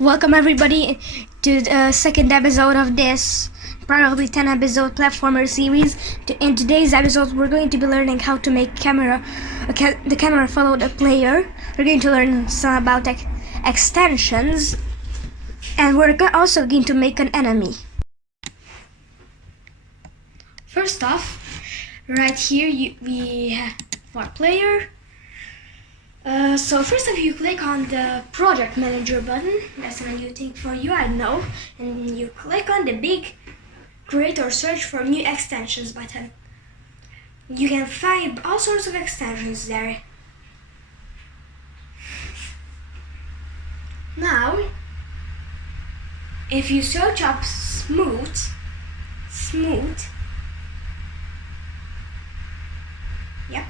Welcome everybody to the second episode of this probably 10 episode platformer series. In today's episode we're going to be learning how to make the camera follow the player. We're going to learn some about extensions, and we're also going to make an enemy. First off, right here we have our player. So first off, you click on the project manager button. That's a new thing for you, I know. And you click on the big create or search for new extensions button. You can find all sorts of extensions there. Now, if you search up smooth, yep,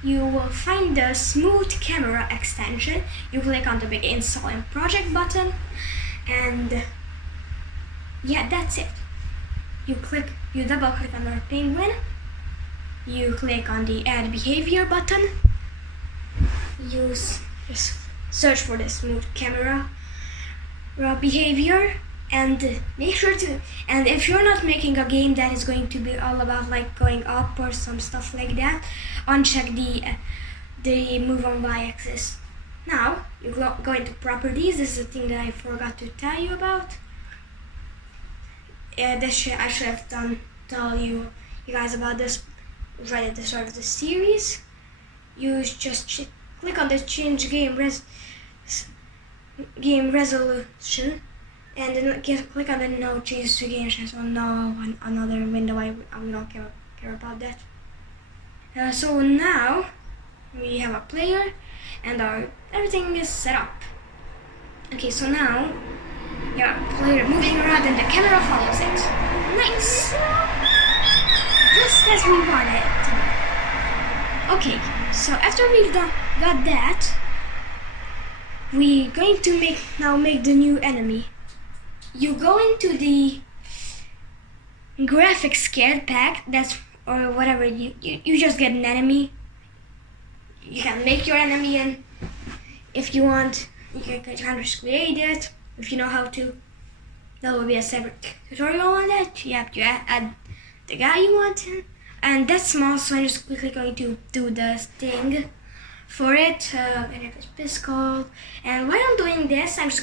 you will find the smooth camera extension. You click on the big install and project button, and yeah, that's it. You double click on the penguin, you click on the add behavior button, you just search for the smooth camera behavior, and make sure to, and if you're not making a game that is going to be all about like going up or some stuff like that, uncheck the move on y-axis. Now you go into properties. This is a thing that I forgot to tell you about. I should have tell you guys about this right at the start of the series. You just click on the change game resolution, and then click on the no change to game so no another window. I don't care about that. So now we have a player and everything is set up. Okay, so now your player moving around and the camera follows it. Nice! Just as we wanted it to be. Okay, so after we've got that, we're going to make the new enemy. You go into the graphics card pack, or whatever, you just get an enemy. You can make your enemy, and if you want, you can just create it. If you know how to, there will be a separate tutorial on that. You have to add the guy you want, and that's small, so I'm just quickly going to do the thing for it. And if it's physical, and while I'm doing this, I'm just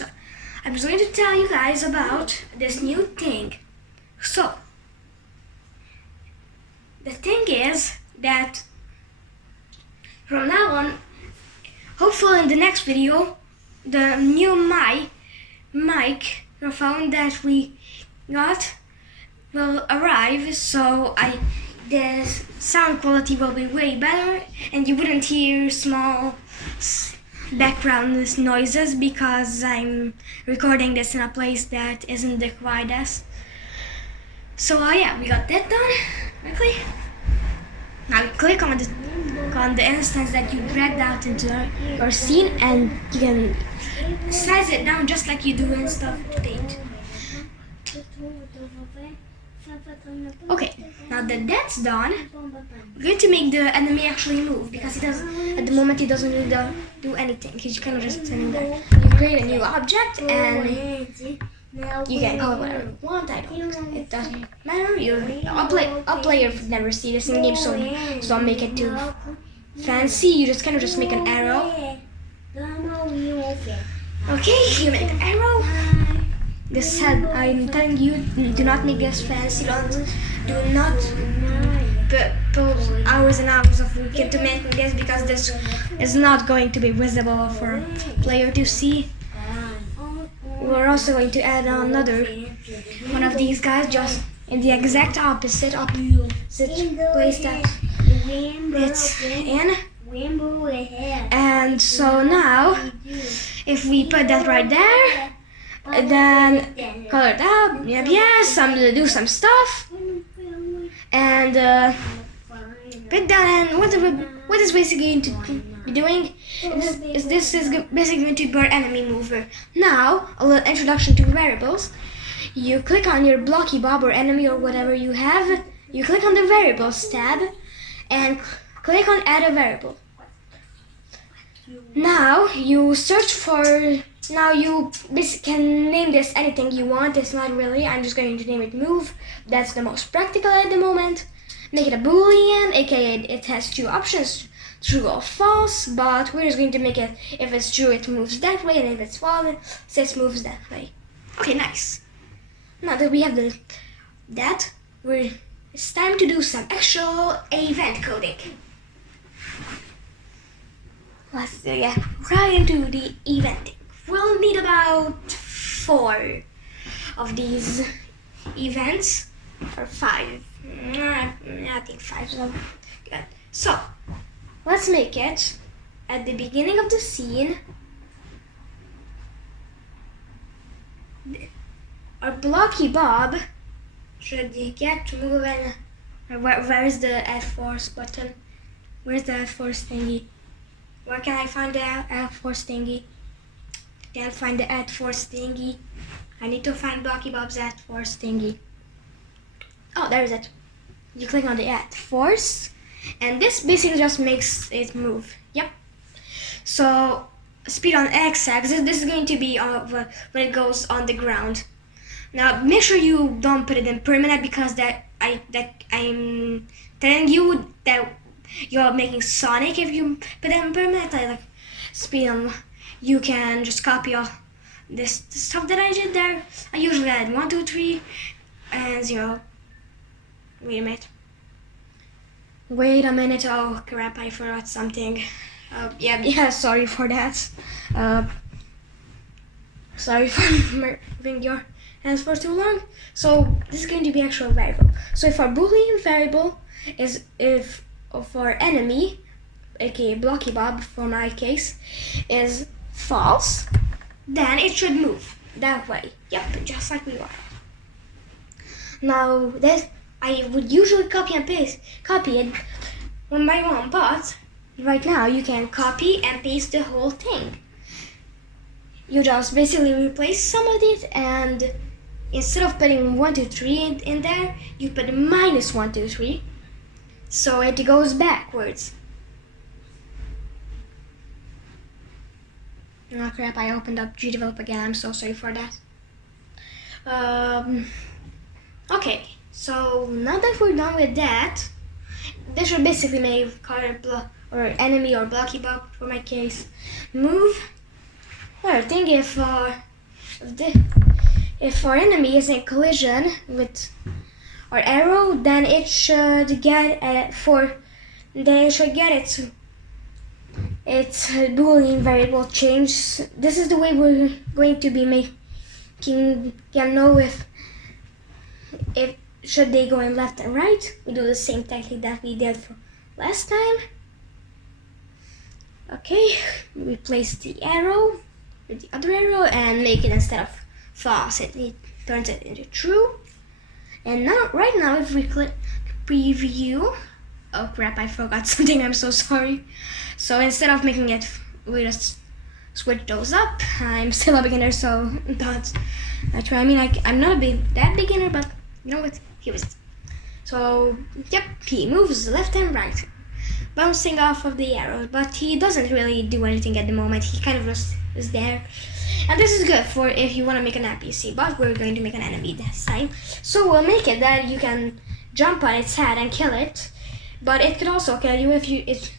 going to tell you guys about this new thing. So the thing is that from now on, hopefully in the next video, the new microphone that we got will arrive, so the sound quality will be way better, and you wouldn't hear small background noises because I'm recording this in a place that isn't the quietest. So yeah, we got that done quickly. Now you click on the instance that you dragged out into your scene, and you can size it down just like you do in stuff to paint. Okay, now that that's done, we're going to make the enemy actually move, because at the moment he doesn't really do anything. He's kind of just sitting there. You create a new object and you can call it whatever you want. I don't. It doesn't matter. A player would never see this in game, so don't make it too fancy. You just kind of just make an arrow. Okay, you make an arrow. This head, I'm telling you, do not make this fancy. Do not put hours and hours of work into making this, because this is not going to be visible for a player to see. We're also going to add another one of these guys, just in the exact opposite place that it's in. And so now, if we put that right there, then color it up, do some stuff, and put that in. What is basically going to be doing is this is basically going to be our enemy mover. Now, a little introduction to variables. You click on your blocky bob or enemy or whatever you have. You click on the variables tab and click on add a variable. Now you search for. Now you can name this anything you want. It's not really. I'm just going to name it move. That's the most practical at the moment. Make it a boolean, aka it has two options, true or false. But we're just going to make it, if it's true, it moves that way, and if it's false, it moves that way. Okay, nice. Now that we have it's time to do some actual event coding. Let's get right into the eventing. We'll need about 4 of these events, or 5. I think 5. So good. So let's make it at the beginning of the scene. Our blocky Bob should get moving. Where is the add force button? Where's the add force thingy? Where can I find the add force thingy? Can't find the add force thingy. I need to find Blocky Bob's add force thingy. Oh, there is it. You click on the add force, and this basically just makes it move. Yep. So speed on x-axis. This is going to be when it goes on the ground. Now make sure you don't put it in permanent, because I'm telling you that you're making Sonic if you put it in permanent. Like speed on. You can just copy all this stuff that I did there. I usually add 1, 2, 3, and 0. Wait a minute. Oh crap! I forgot something. Yeah. Sorry for that. Sorry for moving your hands for too long. So this is going to be actual variable. So if our boolean variable is for enemy, aka Blocky Bob for my case, is false, then it should move that way. Yep, just like we are. Now this I would usually copy it one by one, but right now you can copy and paste the whole thing. You just basically replace some of it, and instead of putting 1, 2, 3 in there, you put -1, 2, 3, so it goes backwards. Oh crap, I opened up gdevelop again. I'm so sorry for that. Okay, so now that we're done with that, this should basically make or enemy or Blocky Bob for my case move. Well, I think if our enemy is in collision with our arrow, then it should get its boolean variable change. This is the way we're going to be making them know if should they go in left and right. We do the same technique that we did for last time. Okay, replace the arrow with the other arrow and make it, instead of false, it turns it into true. And now, right now, if we click preview, oh crap, I forgot something, I'm so sorry. So instead of making it, we just switch those up. I'm still a beginner, so don't try. I mean, I'm not that beginner, but you know what, here is it. So, yep, he moves left and right, bouncing off of the arrow, but he doesn't really do anything at the moment. He kind of just is there. And this is good for if you want to make an NPC, but we're going to make an enemy this time. So we'll make it that you can jump on its head and kill it, but it could also kill you if it's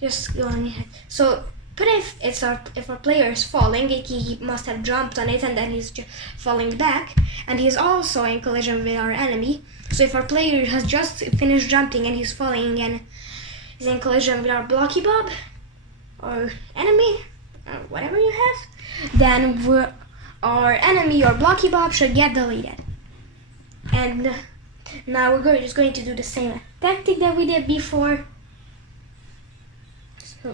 just go on your head. So, but if our player is falling, he must have jumped on it and then he's falling back, and he's also in collision with our enemy. So if our player has just finished jumping and he's falling and is in collision with our Blocky Bob or enemy, or whatever you have, then our enemy or Blocky Bob should get deleted. And now we're just going to do the same tactic that we did before.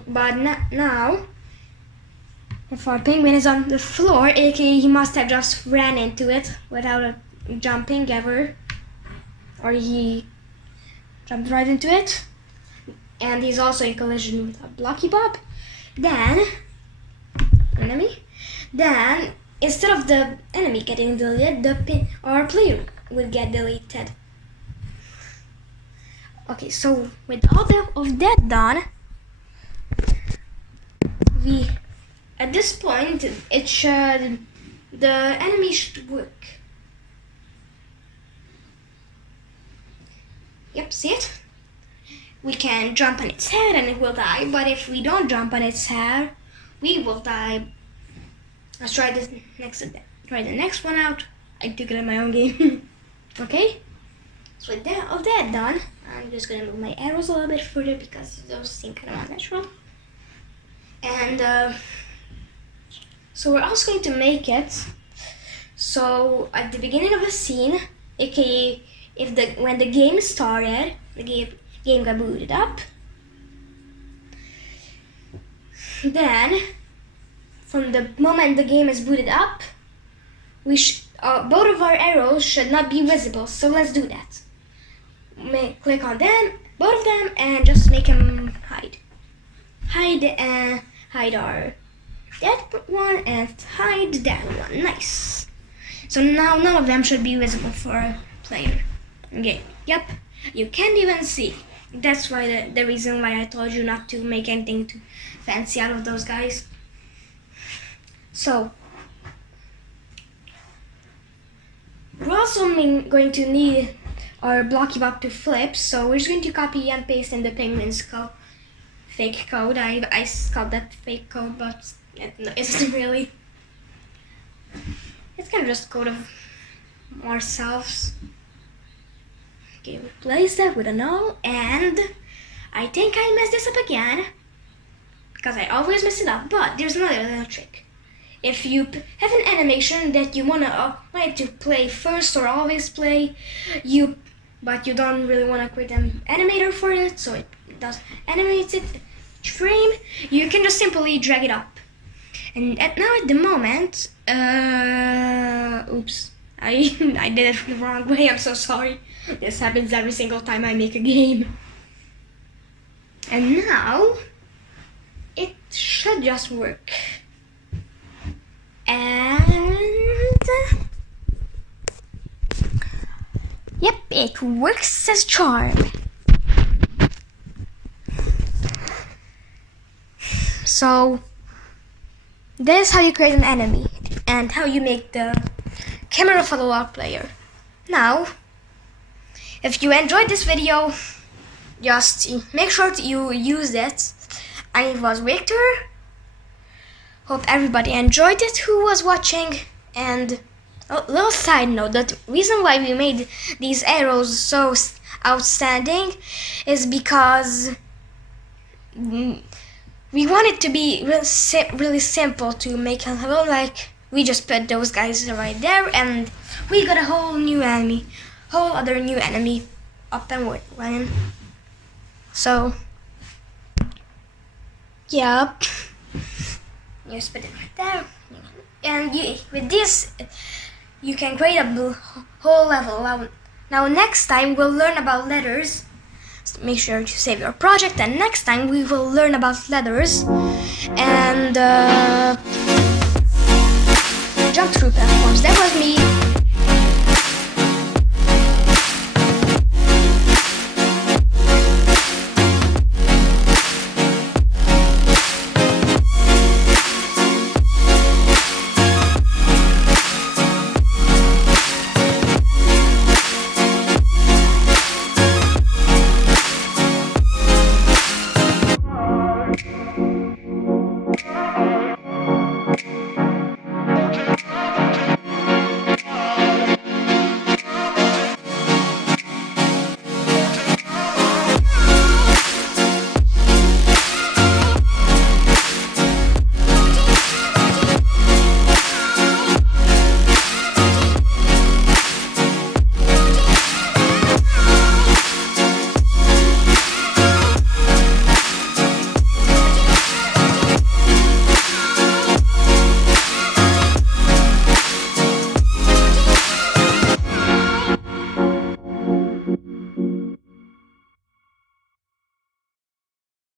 But now, if our penguin is on the floor, aka he must have just ran into it without jumping ever, or he jumped right into it, and he's also in collision with a Blocky Bob, then instead of the enemy getting deleted, our player will get deleted. Okay, so with all of that done, at this point the enemy should work. Yep, see it? We can jump on its head and it will die, but if we don't jump on its head, we will die. Let's try the next one out. I took it in my own game. Okay? So with all that done, I'm just gonna move my arrows a little bit further because those seem kind of unnatural. And so we're also going to make it so at the beginning of a scene, aka when the game started, the game got booted up, then from the moment the game is booted up, both of our arrows should not be visible. So let's do that. Click on them, both of them, and just make them hide. Hide our that one and hide that one. Nice. So now none of them should be visible for a player. Okay. Yep. You can't even see. That's why the reason why I told you not to make anything too fancy out of those guys. So we're also going to need our blocky block to flip. So we're just going to copy and paste in the penguin's fake code. I called that fake code, but it isn't really. It's kind of just code of ourselves. Okay, replace that with a null, and I think I messed this up again because I always mess it up. But there's another little trick. If you have an animation that you want to play first or always play, but you don't really want to create an animator for it, so it does animate it each frame, you can just simply drag it up. And now at the moment, oops, I did it the wrong way. I'm so sorry. This happens every single time I make a game. And now it should just work. And yep, it works as charm. So this is how you create an enemy and how you make the camera follow-up player. Now, if you enjoyed this video, just make sure you use it. I was Victor. Hope everybody enjoyed it who was watching. And a little side note, the reason why we made these arrows so outstanding is because we want it to be really simple to make a level. Like, we just put those guys right there and we got a whole other new enemy up and running. So yep, just put it right there, and with this you can create a whole level. Now next time we'll learn about letters. So make sure to save your project, and next time we will learn about letters and jump through platforms. That was me.